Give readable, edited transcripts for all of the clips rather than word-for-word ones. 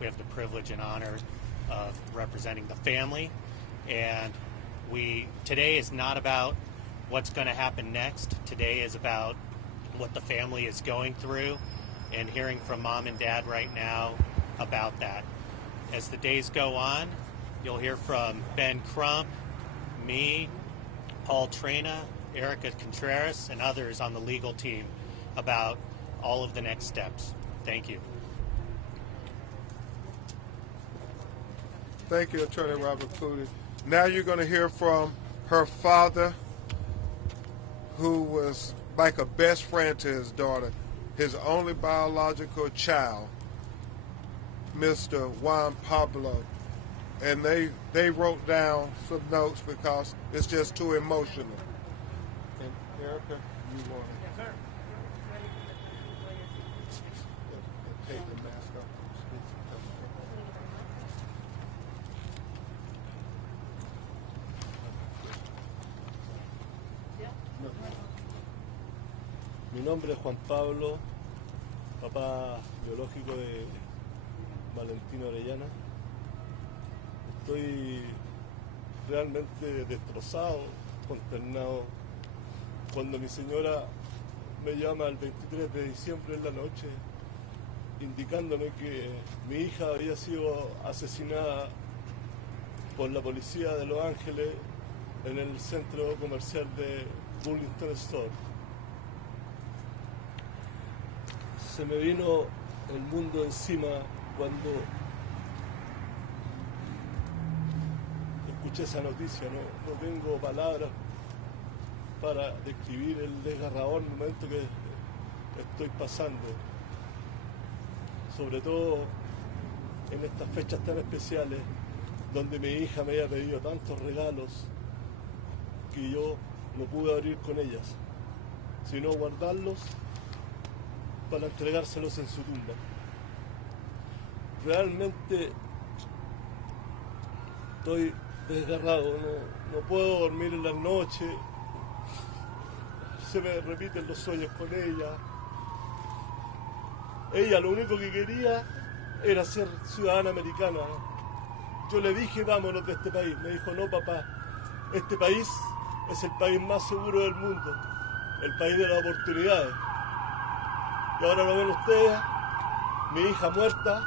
we have the privilege and honor of representing the family. And today is not about what's going to happen next. Today is about what the family is going through and hearing from mom and dad right now about that. As the days go on, you'll hear from Ben Crump, me, Paul Trena, Erica Contreras, and others on the legal team about all of the next steps. Thank you. Thank you, Attorney Robert Cooley. Now you're going to hear from her father, who was like a best friend to his daughter, his only biological child, Mr. Juan Pablo. And they wrote down some notes because it's just too emotional. And Erica, you want to? Yes, sir. Take the mask off. Mi nombre es Juan Pablo, papá biológico de Valentina Orellana. Estoy realmente destrozado, consternado, cuando mi señora me llama el 23 de diciembre en la noche indicándome que mi hija había sido asesinada por la policía de Los Ángeles en el centro comercial de Burlington Store. Se me vino el mundo encima cuando escuché esa noticia. No tengo palabras para describir el desgarrador momento que estoy pasando, sobre todo en estas fechas tan especiales donde mi hija me había pedido tantos regalos que yo no pude abrir con ellas, sino guardarlos para entregárselos en su tumba. Realmente estoy desgarrado, no puedo dormir en las noches, se me repiten los sueños con ella. Ella lo único que quería era ser ciudadana americana. Yo le dije, vámonos de este país. Me dijo, no papá, este país es el país más seguro del mundo, el país de las oportunidades. Y ahora lo ven ustedes, mi hija muerta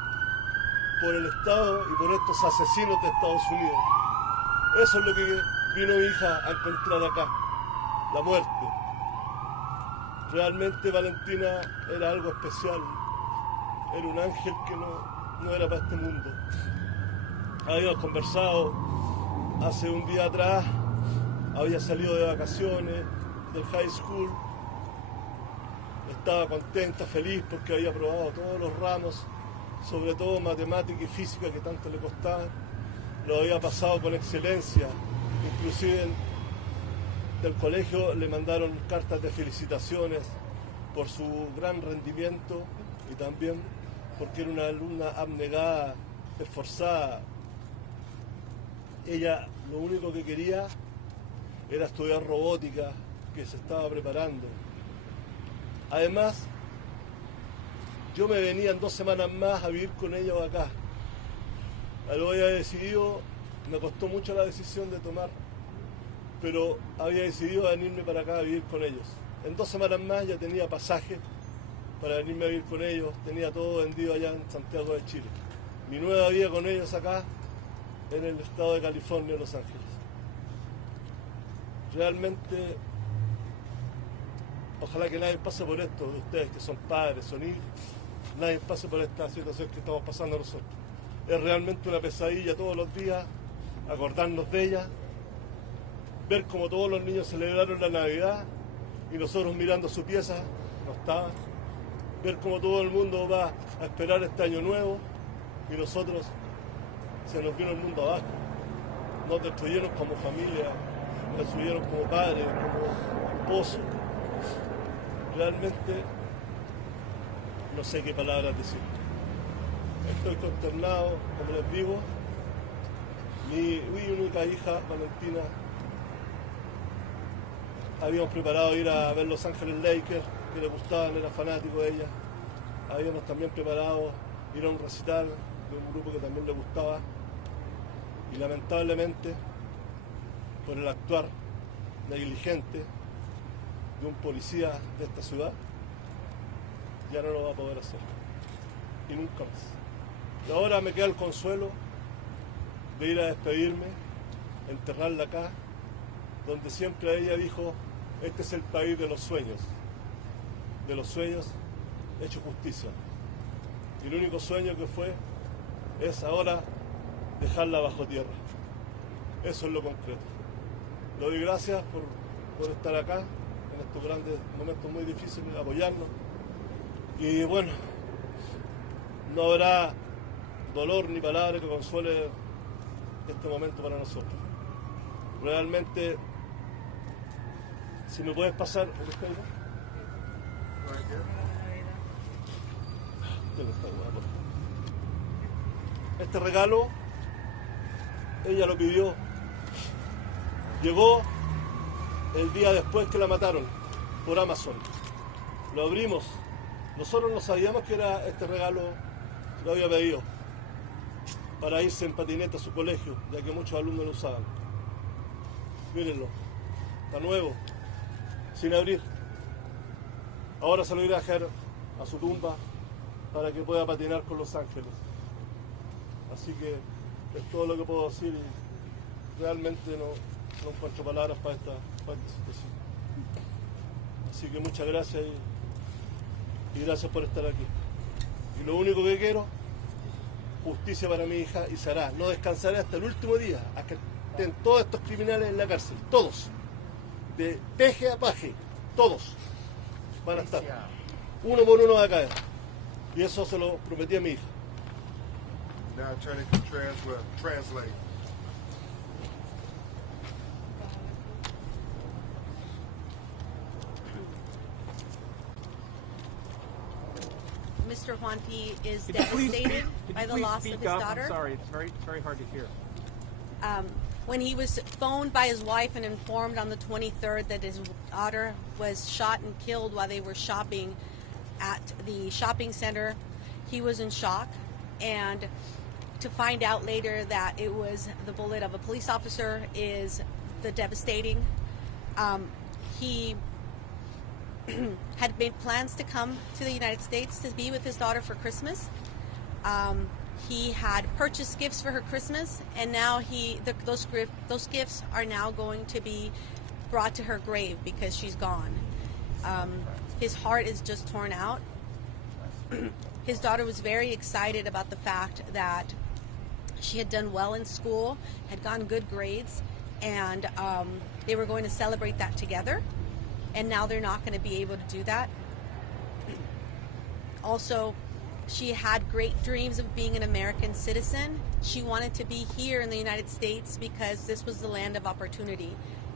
por el Estado y por estos asesinos de Estados Unidos. Eso es lo que vino mi hija a encontrar acá, la muerte. Realmente Valentina era algo especial, era un ángel que no era para este mundo. Habíamos conversado hace un día atrás, había salido de vacaciones del high school, estaba contenta, feliz porque había aprobado todos los ramos, sobre todo matemática y física que tanto le costaban. Lo había pasado con excelencia, inclusive del colegio le mandaron cartas de felicitaciones por su gran rendimiento y también porque era una alumna abnegada, esforzada. Ella lo único que quería era estudiar robótica, que se estaba preparando. Además, yo me venía en 2 semanas más a vivir con ellos acá. Lo había decidido, me costó mucho la decisión de tomar, pero había decidido venirme para acá a vivir con ellos. En 2 semanas más ya tenía pasaje para venirme a vivir con ellos, tenía todo vendido allá en Santiago de Chile. Mi nueva vida con ellos acá, en el estado de California, Los Ángeles. Realmente, ojalá que nadie pase por esto, de ustedes que son padres, son hijos, nadie pase por esta situación que estamos pasando nosotros. Es realmente una pesadilla todos los días, acordarnos de ella, ver cómo todos los niños celebraron la Navidad y nosotros mirando su pieza, no estaba, ver cómo todo el mundo va a esperar este año nuevo y nosotros se nos vino el mundo abajo. Nos destruyeron como familia, nos destruyeron como padres, como esposos. Realmente no sé qué palabras decir. Estoy consternado, como les digo. Mi única hija, Valentina, habíamos preparado ir a ver Los Ángeles Lakers, que le gustaban, era fanático de ella. Habíamos también preparado ir a un recital de un grupo que también le gustaba, y lamentablemente por el actuar negligente de un policía de esta ciudad ya no lo va a poder hacer, y nunca más. Y ahora me queda el consuelo de ir a despedirme, enterrarla acá, donde siempre ella dijo: este es el país de los sueños hecho justicia. Y el único sueño que fue es ahora dejarla bajo tierra. Eso es lo concreto. Le doy gracias por estar acá en estos grandes momentos muy difíciles, apoyarnos. Y bueno, no habrá dolor ni palabra que consuele este momento para nosotros. Realmente, si me puedes pasar el espejo. Este regalo, ella lo pidió. Llegó el día después que la mataron por Amazon. Lo abrimos. Nosotros no sabíamos que era este regalo, lo había pedido para irse en patineta a su colegio, ya que muchos alumnos lo usaban. Mírenlo, está nuevo, sin abrir. Ahora se lo irá a dejar a su tumba para que pueda patinar con los ángeles. Así que es todo lo que puedo decir, y realmente no encuentro palabras para esta situación. Así que muchas gracias y gracias por estar aquí. Y lo único que quiero, justicia para mi hija, y será, no descansaré hasta el último día, hasta que estén todos estos criminales en la cárcel, todos, de peje a paje, todos van a estar, uno por uno va a caer, y eso se lo prometí a mi hija. Now Attorney Contreras will translate. Mr. Juan P. is devastated by the loss of his daughter. I'm sorry, it's very hard to hear. When he was phoned by his wife and informed on the 23rd that his daughter was shot and killed while they were shopping at the shopping center, he was in shock. And to find out later that it was the bullet of a police officer is the devastating. He had made plans to come to the United States to be with his daughter for Christmas. He had purchased gifts for her Christmas, and now those gifts are now going to be brought to her grave because she's gone. His heart is just torn out. His daughter was very excited about the fact that she had done well in school, had gotten good grades, and they were going to celebrate that together. And now they're not going to be able to do that. Also, she had great dreams of being an American citizen. She wanted to be here in the United States because this was the land of opportunity.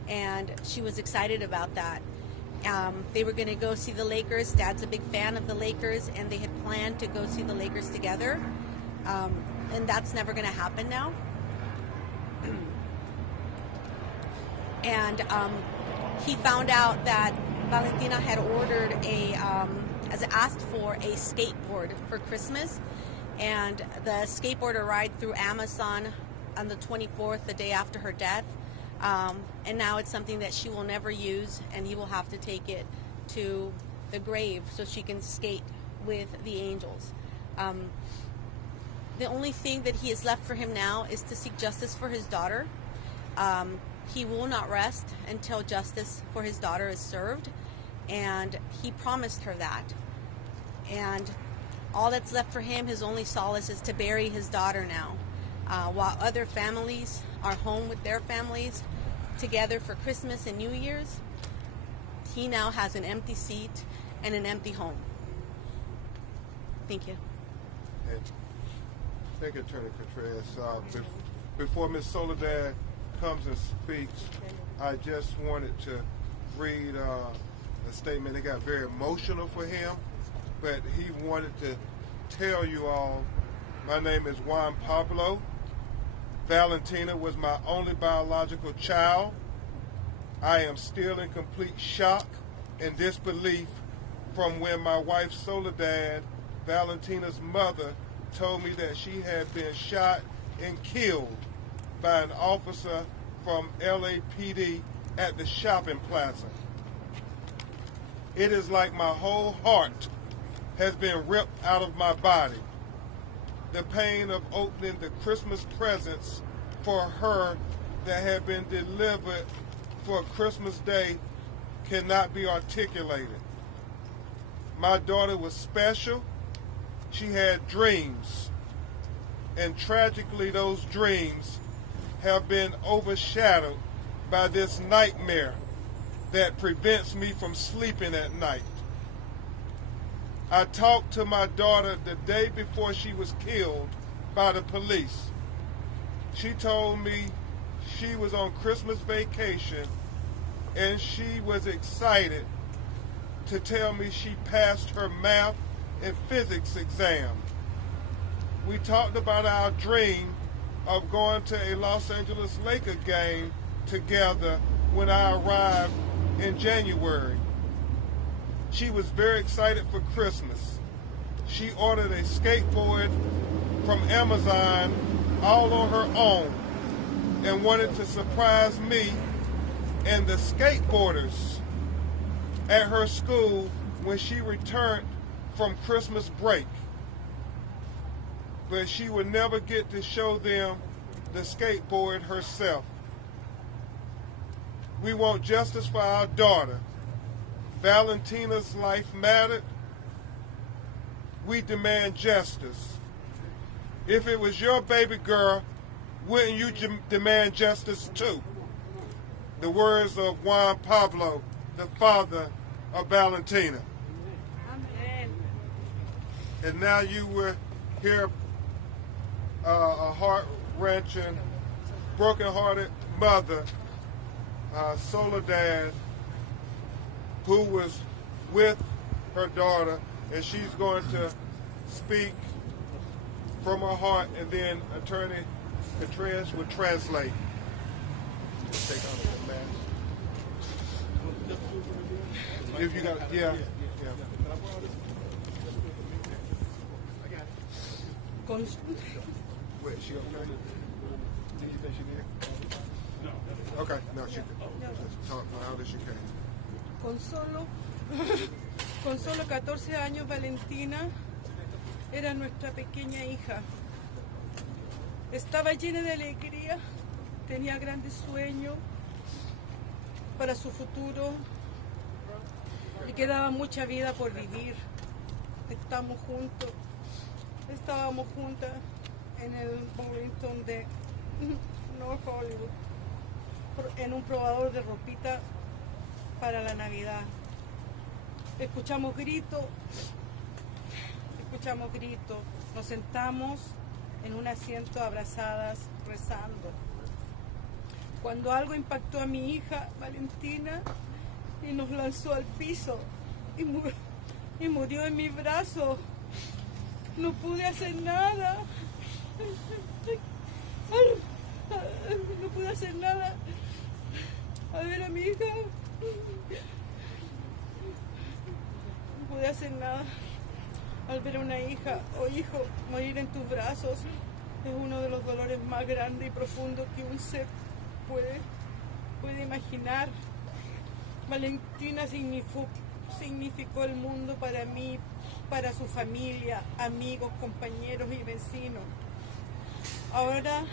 And she was excited about that. They were going to go see the Lakers. Dad's a big fan of the Lakers, and they had planned to go see the Lakers together. And that's never going to happen now. And he found out that Valentina had ordered asked for a skateboard for Christmas, and the skateboard arrived through Amazon on the 24th, the day after her death, and now it's something that she will never use, and he will have to take it to the grave so she can skate with the angels. The only thing that he has left for him now is to seek justice for his daughter. He will not rest until justice for his daughter is served, and he promised her that. And all that's left for him, his only solace, is to bury his daughter now. While other families are home with their families together for Christmas and New Year's, he now has an empty seat and an empty home. Thank you. Thank you, Attorney Contreras. Before Ms. Soledad comes and speaks, I just wanted to read a statement. It got very emotional for him, but he wanted to tell you all, my name is Juan Pablo. Valentina was my only biological child. I am still in complete shock and disbelief from when my wife Soledad, Valentina's mother, told me that she had been shot and killed by an officer from LAPD at the shopping plaza. It is like my whole heart has been ripped out of my body. The pain of opening the Christmas presents for her that had been delivered for Christmas Day cannot be articulated. My daughter was special. She had dreams. And tragically, those dreams have been overshadowed by this nightmare that prevents me from sleeping at night. I talked to my daughter the day before she was killed by the police. She told me she was on Christmas vacation and she was excited to tell me she passed her math and physics exam. We talked about our dream of going to a Los Angeles Lakers game together when I arrived in January. She was very excited for Christmas. She ordered a skateboard from Amazon all on her own and wanted to surprise me and the skateboarders at her school when she returned from Christmas break. But she would never get to show them the skateboard herself. We want justice for our daughter. Valentina's life mattered. We demand justice. If it was your baby girl, wouldn't you demand justice too? The words of Juan Pablo, the father of Valentina. Amen. And now you will hear a heart-wrenching, broken-hearted mother, Soledad, who was with her daughter, and she's going to speak from her heart, and then Attorney Contreras will translate. Take off the mask. If you got, yeah. Wait, is she okay? Did you think she did? No. Okay, no, she did. Just talk loud as you can. Con solo 14 años, Valentina era nuestra pequeña hija. Estaba llena de alegría, tenía grandes sueños para su futuro y quedaba mucha vida por vivir. Estábamos juntas en el Burlington de North Hollywood, en un probador de ropita para la Navidad. Escuchamos gritos, nos sentamos en un asiento abrazadas, rezando. Cuando algo impactó a mi hija, Valentina, y nos lanzó al piso y murió en mi brazo. No pude hacer nada. No pude hacer nada. A ver a mi hija. No pude hacer nada. Al ver a una hija o hijo morir en tus brazos es uno de los dolores más grandes y profundos que un ser puede imaginar. Valentina significó el mundo para mí, para su familia, amigos, compañeros y vecinos. Ahora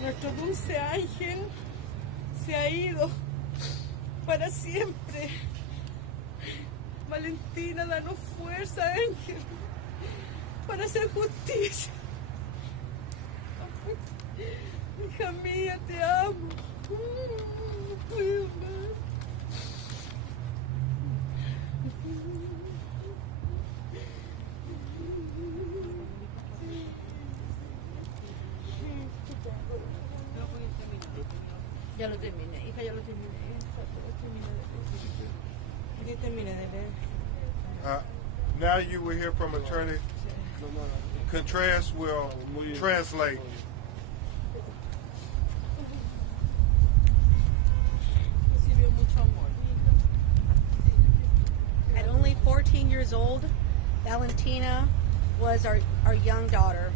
nuestro dulce ángel se ha ido para siempre. Valentina, danos fuerza, ángel, para hacer justicia. Hija mía, te amo. No puedo más. Ya lo terminé, hija, ya lo terminé. Ya terminé de leer. Now you will hear from Attorney Contreras will translate. Recibió mucho amor. At only 14 years old, Valentina was our young daughter.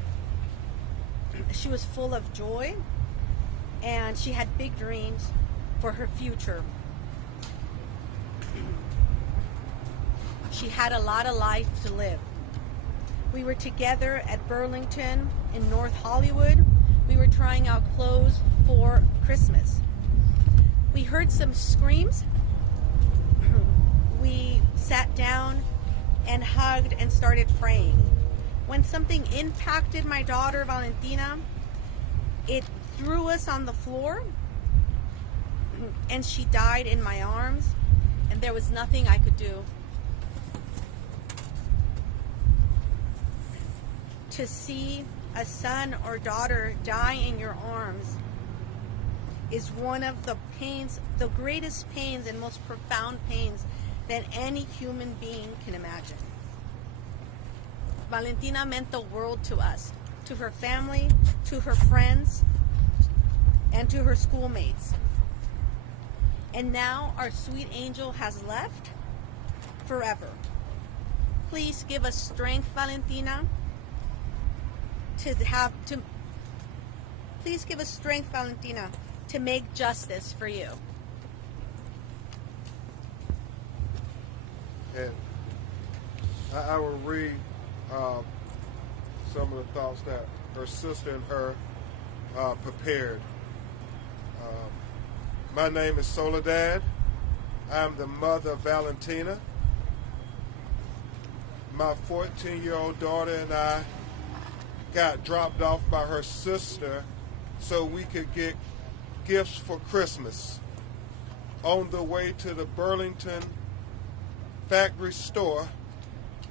She was full of joy, and she had big dreams for her future. She had a lot of life to live. We were together at Burlington in North Hollywood. We were trying out clothes for Christmas. We heard some screams. We sat down and hugged and started praying. When something impacted my daughter, Valentina, it threw us on the floor, and she died in my arms, and there was nothing I could do. To see a son or daughter die in your arms is one of the pains, the greatest pains and most profound pains that any human being can imagine. Valentina meant the world to us, to her family, to her friends, and to her schoolmates. And now our sweet angel has left forever. Please give us strength, Valentina, please give us strength, Valentina, to make justice for you. And I will read some of the thoughts that her sister and her prepared. My name is Soledad. I'm the mother of Valentina. My 14-year-old daughter and I got dropped off by her sister so we could get gifts for Christmas. On the way to the Burlington factory store,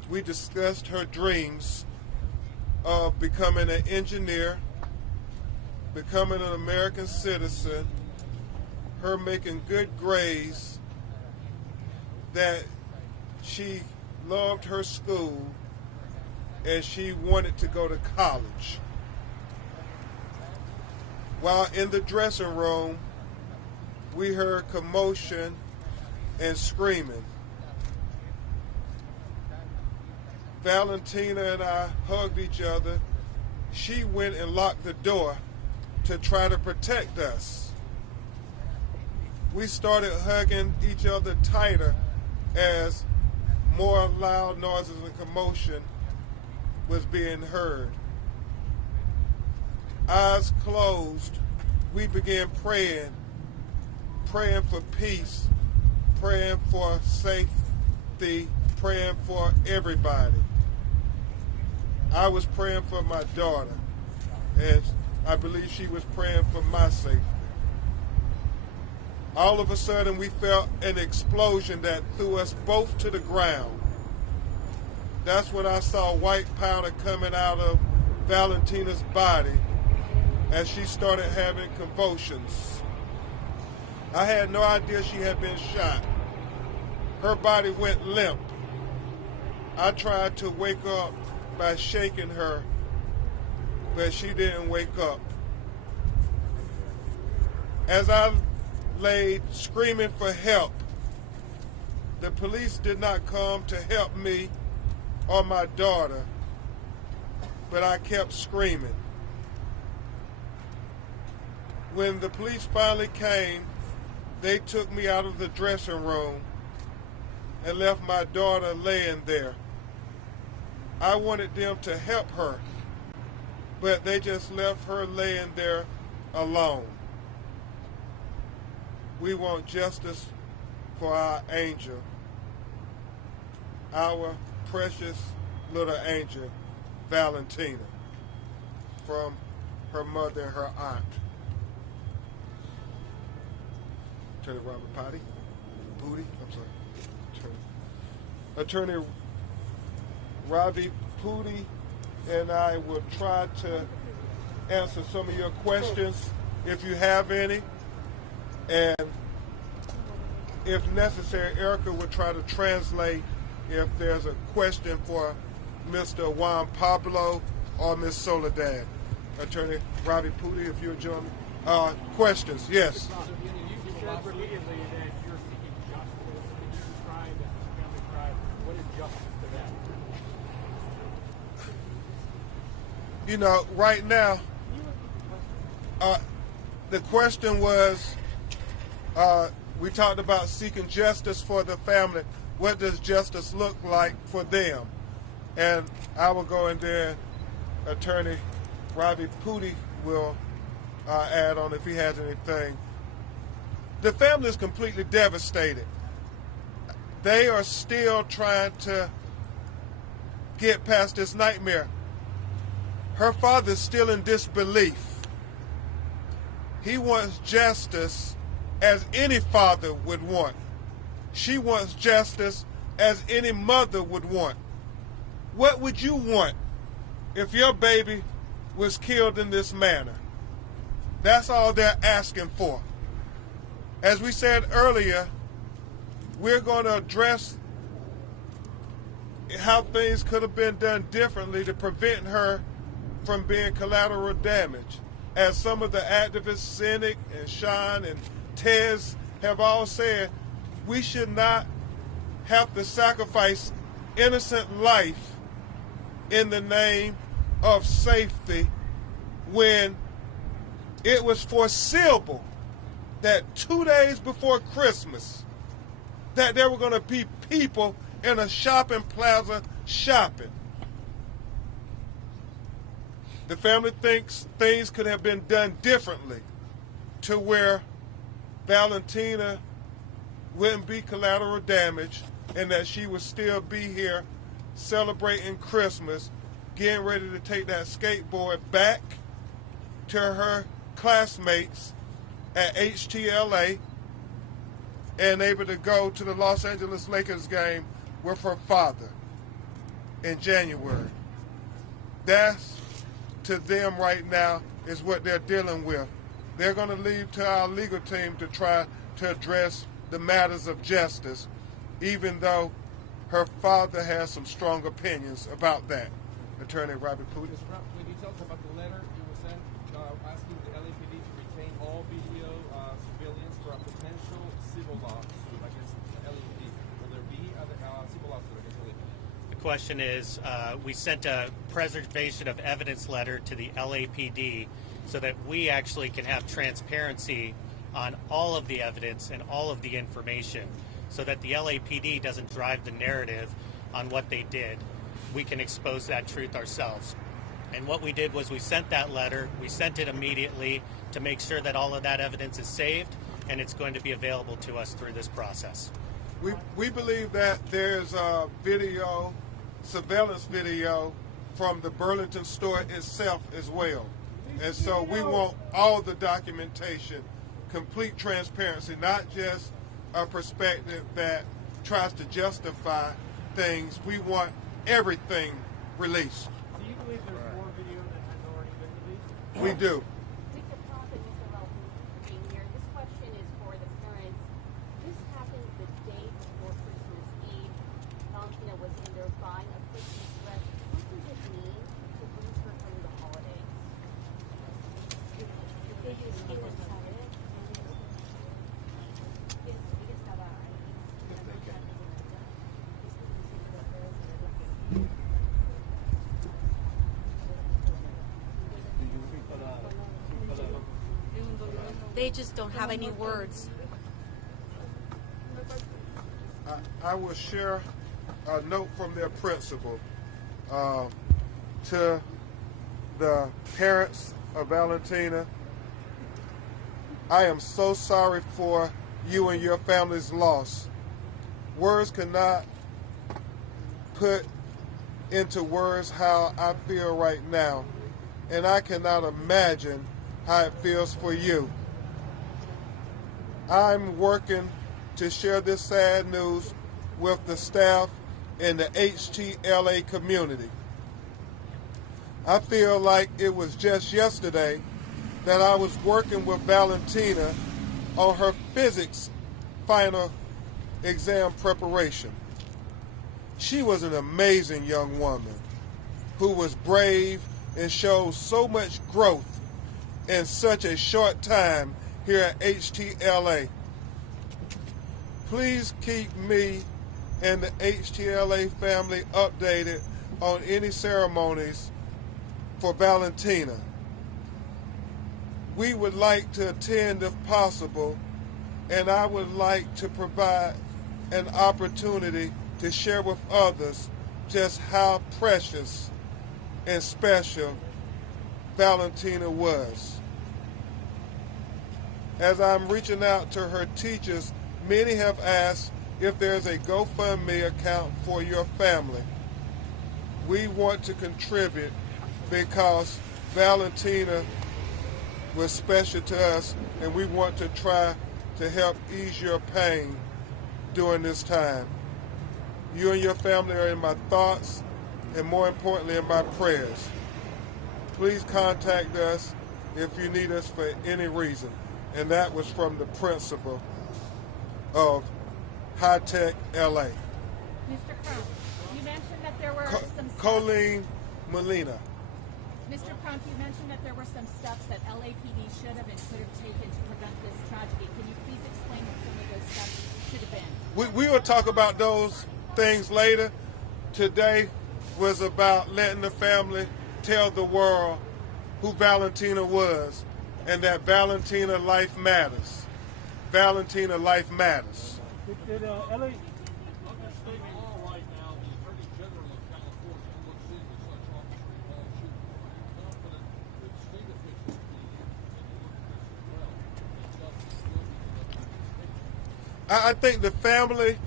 we discussed her dreams of becoming an engineer, becoming an American citizen, her making good grades, that she loved her school, and she wanted to go to college. While in the dressing room, we heard commotion and screaming. Valentina and I hugged each other. She went and locked the door to try to protect us. We started hugging each other tighter as more loud noises and commotion was being heard. Eyes closed, we began praying for peace, praying for safety, praying for everybody. I was praying for my daughter, and I believe she was praying for my safety. All of a sudden, we felt an explosion that threw us both to the ground. That's when I saw white powder coming out of Valentina's body as she started having convulsions. I had no idea she had been shot. Her body went limp. I tried to wake up by shaking her, but she didn't wake up. As I laid screaming for help, the police did not come to help me or my daughter, but I kept screaming. When the police finally came, they took me out of the dressing room and left my daughter laying there. I wanted them to help her, but they just left her laying there alone. We want justice for our angel, our precious little angel, Valentina, from her mother and her aunt. Attorney Robert Potty, Booty, Attorney Ravi Pudi and I will try to answer some of your questions if you have any. And if necessary, Erica will try to translate if there's a question for Mr. Juan Pablo or Ms. Soledad. Attorney Ravi Pudi, if you'll join me. Questions, yes. You said repeatedly that you're seeking justice. Can you describe, as a family tribe, what is justice to you know, right now, the question was, we talked about seeking justice for the family. What does justice look like for them? And I will go in there. Attorney Robbie Pooty will add on if he has anything. The family is completely devastated. They are still trying to get past this nightmare. Her father is still in disbelief. He wants justice as any father would want. She wants justice as any mother would want. What would you want if your baby was killed in this manner? That's all they're asking for. As we said earlier, we're going to address how things could have been done differently to prevent her from being collateral damage. As some of the activists, Cynic and Sean and Tez, have all said, we should not have to sacrifice innocent life in the name of safety when it was foreseeable that 2 days before Christmas that there were going to be people in a shopping plaza shopping. The family thinks things could have been done differently to where Valentina wouldn't be collateral damage and that she would still be here celebrating Christmas, getting ready to take that skateboard back to her classmates at HTLA and able to go to the Los Angeles Lakers game with her father in January. That's, to them right now, is what they're dealing with. They're going to leave to our legal team to try to address the matters of justice, even though her father has some strong opinions about that. Attorney Robbie Pooty. When you tell us about the letter you were sent asking the LAPD to retain all video surveillance for a potential civil lawsuit against the LAPD, will there be a civil lawsuit against the LAPD? The question is, we sent a preservation of evidence letter to the LAPD so that we actually can have transparency on all of the evidence and all of the information so that the LAPD doesn't drive the narrative on what they did. We can expose that truth ourselves. And what we did was we sent that letter, we sent it immediately to make sure that all of that evidence is saved and it's going to be available to us through this process. We believe that there's a video, surveillance video from the Burlington store itself as well. And so we want all the documentation, complete transparency, not just a perspective that tries to justify things. We want everything released. Do you believe there's more video that has already been released? We do. Mr. Pop and Mr. Welton for being here. This question is for the parents. This happened the day before Christmas Eve. Valentina was in there buying a Christmas dress. What does it mean to lose her during the holidays? They just don't have any words. I will share a note from their principal to the parents of Valentina. I am so sorry for you and your family's loss. Words cannot put into words how I feel right now, and I cannot imagine how it feels for you. I'm working to share this sad news with the staff and the HTLA community. I feel like it was just yesterday that I was working with Valentina on her physics final exam preparation. She was an amazing young woman who was brave and showed so much growth in such a short time here at HTLA. Please keep me and the HTLA family updated on any ceremonies for Valentina. We would like to attend if possible, and I would like to provide an opportunity to share with others just how precious and special Valentina was. As I'm reaching out to her teachers, many have asked if there's a GoFundMe account for your family. We want to contribute because Valentina was special to us, and we want to try to help ease your pain during this time. You and your family are in my thoughts, and more importantly, in my prayers. Please contact us if you need us for any reason. And that was from the principal of High Tech LA. Mr. Crump, you mentioned that there were some steps. Colleen Molina. Mr. Crump, you mentioned that there were some steps that LAPD should have and could have taken to prevent this tragedy. Can you please explain what some of those steps should have been? We will talk about those things later. Today was about letting the family tell the world who Valentina was and that Valentina life matters. Valentina life matters. Did LA... Under state law right now, the Attorney General of California looks into such arbitrary ball shooting. Are you confident that state officials will be able to look at this as well and justice will be done? I think the family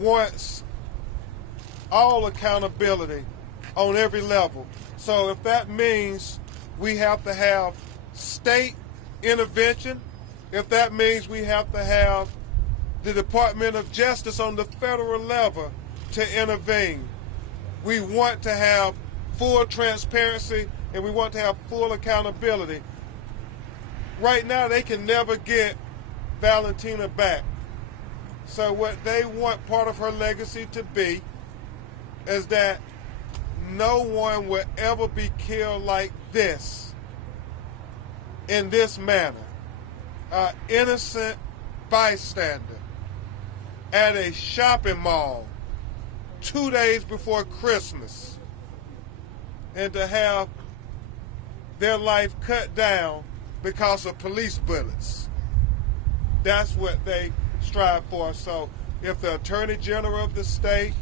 wants all accountability on every level. So if that means we have to have state intervention, if that means we have to have the Department of Justice on the federal level to intervene, we want to have full transparency and we want to have full accountability. Right now, they can never get Valentina back. So what they want part of her legacy to be is that no one will ever be killed like this, in this manner. An innocent bystander at a shopping mall 2 days before Christmas, and to have their life cut down because of police bullets. That's what they strive for. So if the Attorney General of the state,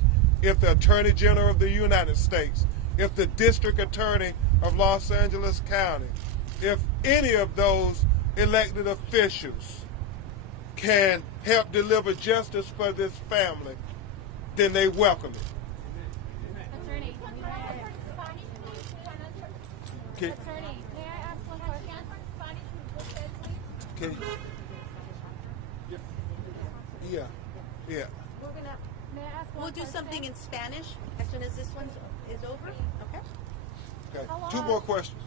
if the Attorney General of the United States, if the District Attorney of Los Angeles County, if any of those elected officials can help deliver justice for this family, then they welcome it. Attorney, Okay. Attorney, may I ask one question? Can yeah. May I ask one We'll do question? something in Spanish as soon as this one is over. Okay. Okay. How long- 2 more questions.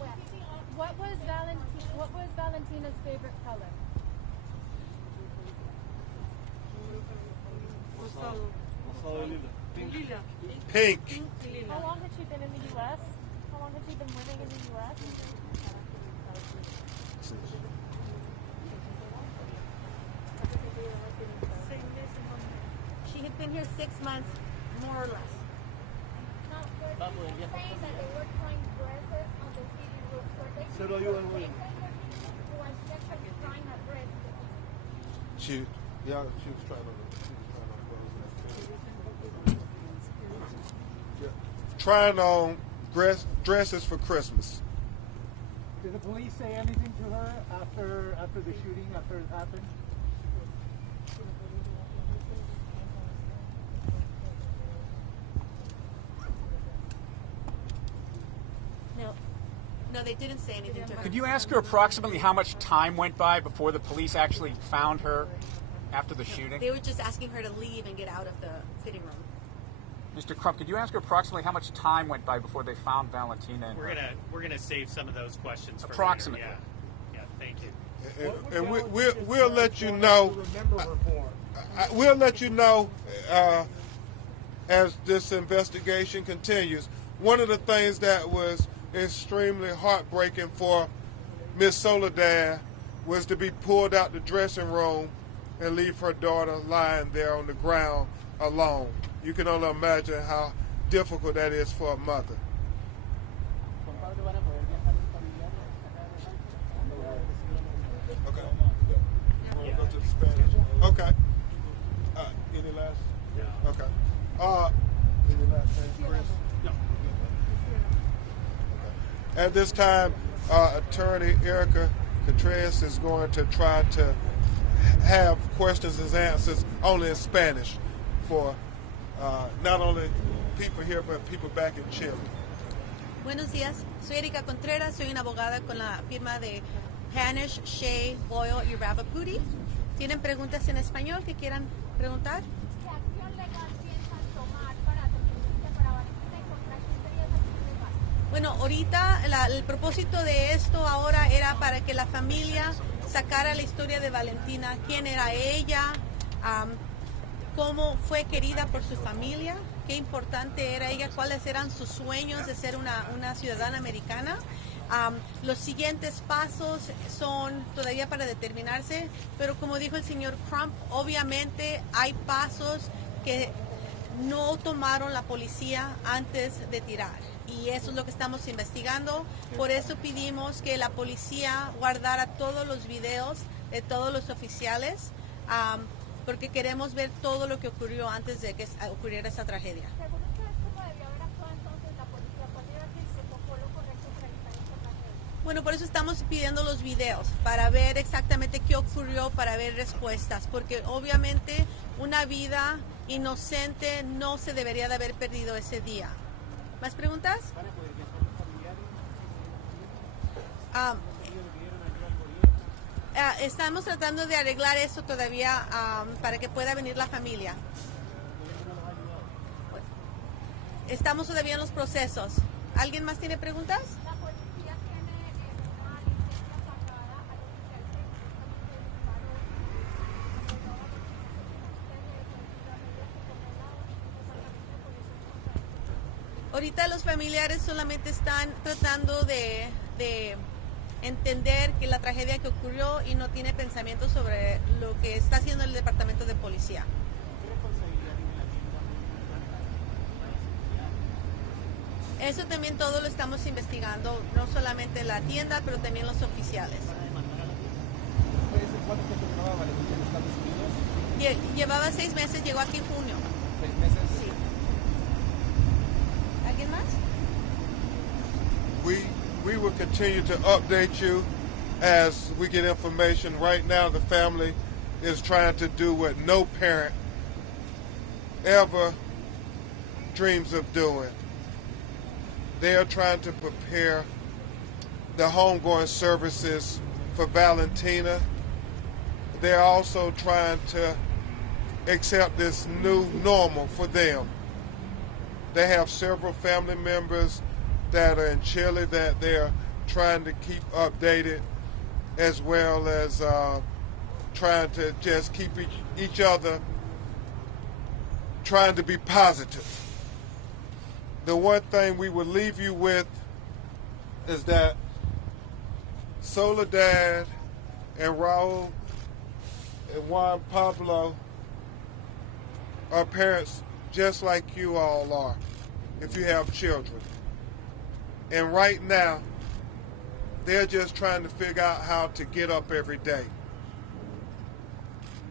What was Valentina's favorite color? Pink. How long had she been in the U.S.? How long had she been living in the U.S.? She had been here 6 months, more or less. Saying that they were trying dresses on the city roof. Were they Se lo ayuda muy bien. was she actually trying a dress? She was trying on dresses for Christmas. Did the police say anything to her after the shooting, after it happened? No, they didn't say anything to her. Could you ask her approximately how much time went by before the police actually found her after the shooting? They were just asking her to leave and get out of the fitting room. Mr. Crump, could you ask her approximately how much time went by before they found Valentina? And We're gonna save some of those questions for Approximately. later. Yeah. Thank you. And we'll let you know. We'll let you know as this investigation continues. One of the things that was extremely heartbreaking for Miss Soledad was to be pulled out the dressing room and leave her daughter lying there on the ground alone. You can only imagine how difficult that is for a mother. Compadre, van a At this time, Attorney Erica Contreras is going to try to have questions and answers only in Spanish for not only people here, but people back in Chile. Buenos días, soy Erika Contreras, soy una abogada con la firma de Hanish, Shea, Boyle y Ravaputi. ¿Tienen preguntas en español que quieran preguntar? ¿Qué acción legal piensan tomar para hacer justicia para Valentina y contra quién sería esa acción legal? Bueno, ahorita el propósito de esto ahora era para que la familia sacara la historia de Valentina, quién era ella, cómo fue querida por su familia, qué importante era ella, cuáles eran sus sueños de ser una ciudadana americana. Los siguientes pasos son todavía para determinarse, pero como dijo el señor Trump, obviamente hay pasos que no tomaron la policía antes de tirar. Y eso es lo que estamos investigando. Por eso pedimos que la policía guardara todos los videos de todos los oficiales, porque queremos ver todo lo que ocurrió antes de que ocurriera esa tragedia. Según ustedes, ¿cómo debió haber actuado entonces la policía? ¿Cuál debe ser el protocolo correcto para evitar esta tragedia? Bueno, por eso estamos pidiendo los videos, para ver exactamente qué ocurrió, para ver respuestas, porque obviamente una vida inocente no se debería de haber perdido ese día. ¿Más preguntas? Estamos tratando de arreglar eso todavía para que pueda venir la familia. Estamos todavía en los procesos. ¿Alguien más tiene preguntas? La policía tiene una licencia pagada al oficial Ahorita los familiares solamente están tratando de entender que la tragedia que ocurrió y no tiene pensamiento sobre lo que está haciendo el departamento de policía. Eso también todo lo estamos investigando, no solamente la tienda, pero también los oficiales. ¿Cuánto tiempo llevaba Valentina en Estados Unidos? Llevaba 6 meses, llegó aquí en junio. 6 meses. Sí. ¿Alguien más? We will continue to update you as we get information. Right now, the family is trying to do what no parent ever dreams of doing. They are trying to prepare the homegoing services for Valentina. They're also trying to accept this new normal for them. They have several family members that are in Chile that they're trying to keep updated, as well as trying to just keep each other trying to be positive. The one thing we would leave you with is that Soledad and Raul and Juan Pablo are parents just like you all are if you have children. And right now, they're just trying to figure out how to get up every day.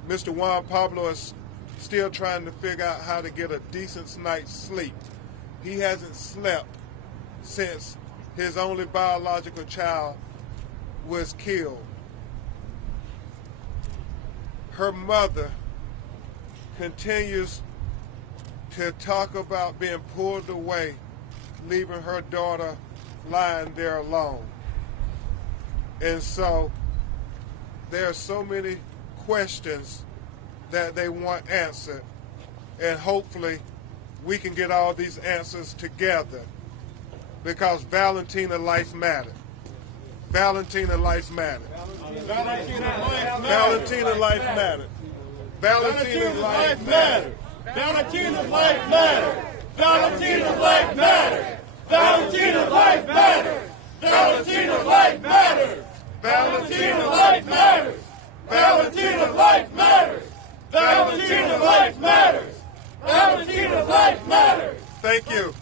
Mr. Juan Pablo is still trying to figure out how to get a decent night's sleep. He hasn't slept since his only biological child was killed. Her mother continues to talk about being pulled away, leaving her daughter lying there alone. And so there are so many questions that they want answered, and hopefully we can get all these answers together, because Valentina life matters. Valentina life matters. Valentina life matters. Valentina life matters. Valentina's life matters. Valentina's life matters. Valentina's life matters. Valentina's life matters. Valentina's life matters. Valentina's life matters. Valentina's life matters. Valentina's life matters. Thank you.